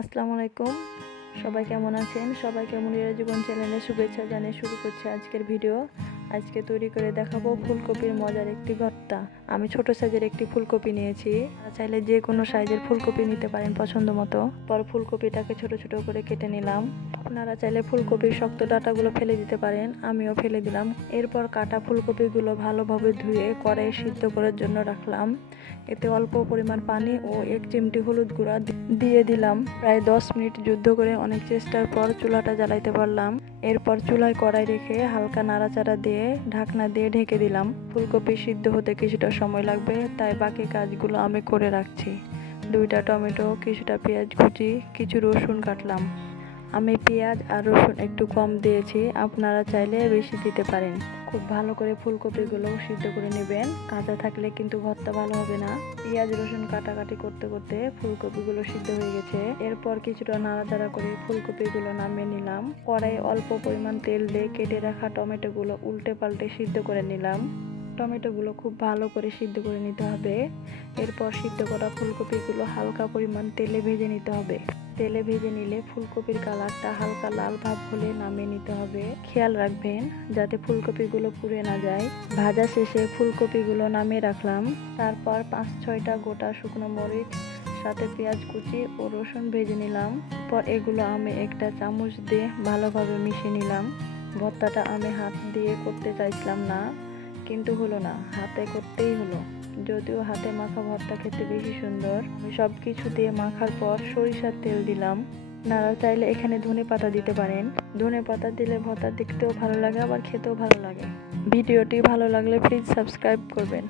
আসসালামু আলাইকুম। সবাই কেমন আছেন? সবাইকে মুনিরা জীবন চ্যানেলে শুভেচ্ছা জানিয়ে শুরু করছি আজকের ভিডিও। আজকে তৈরি করে দেখাবো ফুলকপির মজার একটি ভর্তা। আমি ছোট সাইজের একটি ফুলকপি নিয়েছি। চাইলে যে কোনো সাইজের ফুলকপি নিতে পারেন পছন্দ মতো। পর ফুলকপিটাকে ছোট ছোট করে কেটে নিলাম। আপনারা চাইলে ফুলকপির শক্ত ডাঁটাগুলো ফেলে দিতে পারেন, আমিও ফেলে দিলাম। এরপর কাটা ফুলকপিগুলো ভালোভাবে ধুয়ে কড়াইয়ে সিদ্ধ করার জন্য রাখলাম। এতে অল্প পরিমাণ পানি ও 1 চিমটি হলুদ গুঁড়া দিয়ে দিলাম। প্রায় 10 মিনিট যুদ্ধ করে অনেক চেষ্টার পর চুলাটা জ্বালাইতে পারলাম। এরপর চুলায় কড়াই রেখে হালকা নাড়াচাড়া দিয়ে ঢাকনা দিয়ে ঢেকে দিলাম। ফুলকপি সিদ্ধ হতে কিছুটা সময় লাগবে, তাই বাকি কাজগুলো আমি করে রাখছি। 2টা টমেটো, কিছুটা পেঁয়াজ কুচি, কিছু রসুন কাটলাম। আমি পেঁয়াজ আর রসুন একটু কম দিয়েছি, আপনারা চাইলে বেশি দিতে পারেন। খুব ভালো করে ফুলকপিগুলো সিদ্ধ করে নেবেন, কাঁচা থাকলে কিন্তু ভর্তা ভালো হবে না। পেঁয়াজ রসুন কাটাকাটি করতে করতে ফুলকপিগুলো সিদ্ধ হয়ে গেছে। এরপর কিছুটা নাড়াচাড়া করে ফুলকপিগুলো নামিয়ে নিলাম। কড়াইয়ে অল্প পরিমাণ তেল দিয়ে কেটে রাখা টমেটোগুলো উল্টে পাল্টে সিদ্ধ করে নিলাম। টমেটোগুলো খুব ভালো করে সিদ্ধ করে নিতে হবে। এরপর সিদ্ধ করা ফুলকপিগুলো হালকা পরিমাণ তেলে ভেজে নিতে হবে। তেলে ভেজে নিলে ফুলকপির কালারটা হালকা লাল ভাব হলে নামিয়ে নিতে হবে। খেয়াল রাখবেন যাতে ফুলকপিগুলো পুড়ে না যায়। ভাজা শেষে ফুলকপিগুলো নামিয়ে রাখলাম। তারপর 5-6টা গোটা শুকনো মরিচ, সাথে পেঁয়াজ কুচি ও রসুন ভেজে নিলাম। পর এগুলো আমি একটা চামচ দিয়ে ভালোভাবে মিশিয়ে নিলাম। ভর্তাটা আমি হাত দিয়ে করতে চাইছিলাম না, কিন্তু হলো না, হাতে করতেই হলো। যদিও হাতে মাখা ভর্তা খেতে বেশি সুন্দর। আমি সব কিছু দিয়ে মাখার পর সরিষার তেল দিলাম। আপনারা চাইলে এখানে ধনেপাতা দিতে পারেন। ধনেপাতা দিলে ভর্তা দেখতেও ভালো লাগে, আবার খেতেও ভালো লাগে। ভিডিওটি ভালো লাগলে প্লিজ সাবস্ক্রাইব করবেন।